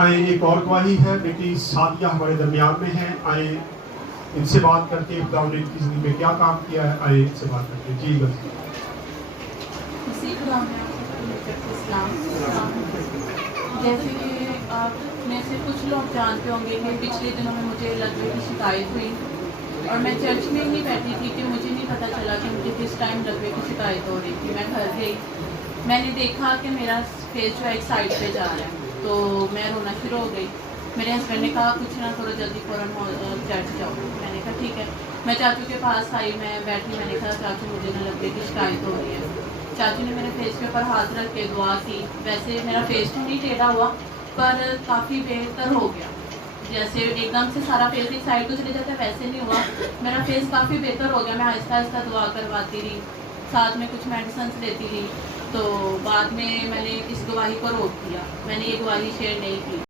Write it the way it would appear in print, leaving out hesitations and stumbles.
आए एक और गवाही है, बेटी सादिया हमारे दरमियान में है। आए इनसे बात करते हैं, खुदा ने इनकी जिंदगी में क्या काम किया है। आए इनसे बात करते हैं। जी बस जैसे कि आप में से कुछ लोग जानते होंगे कि पिछले दिनों में मुझे लकवे की शिकायत हुई और मैं चर्च में ही बैठी थी कि मुझे नहीं पता चला कि मुझे किस टाइम लकवे की शिकायत हो रही थी। मैं घर गई, मैंने देखा कि मेरा फेस जो एक साइड पे जा रहा है, तो मैं रोना शुरू हो गई। मेरे हस्बैंड ने कहा कुछ ना करो, जल्दी फ़ौरन चर्च जाओ। मैंने कहा ठीक है। मैं चाचू के पास आई, मैं बैठी, मैंने कहा चाचू मुझे ना लकवे की शिकायत हो रही है। चाचू ने मेरे फेस के ऊपर हाथ रख के दुआ की। वैसे मेरा फेस तो नहीं टेढ़ा हुआ, पर काफ़ी बेहतर हो गया। जैसे एकदम से सारा फेस एक साइड को चले जाता है वैसे नहीं हुआ, मेरा फेस काफ़ी बेहतर हो गया। मैं आहिस्ता आहिस्ता दुआ करवाती रही, साथ में कुछ मेडिसिन लेती रही। तो बाद में मैंने इस गवाही को रोक दिया, मैंने ये गवाही शेयर नहीं की।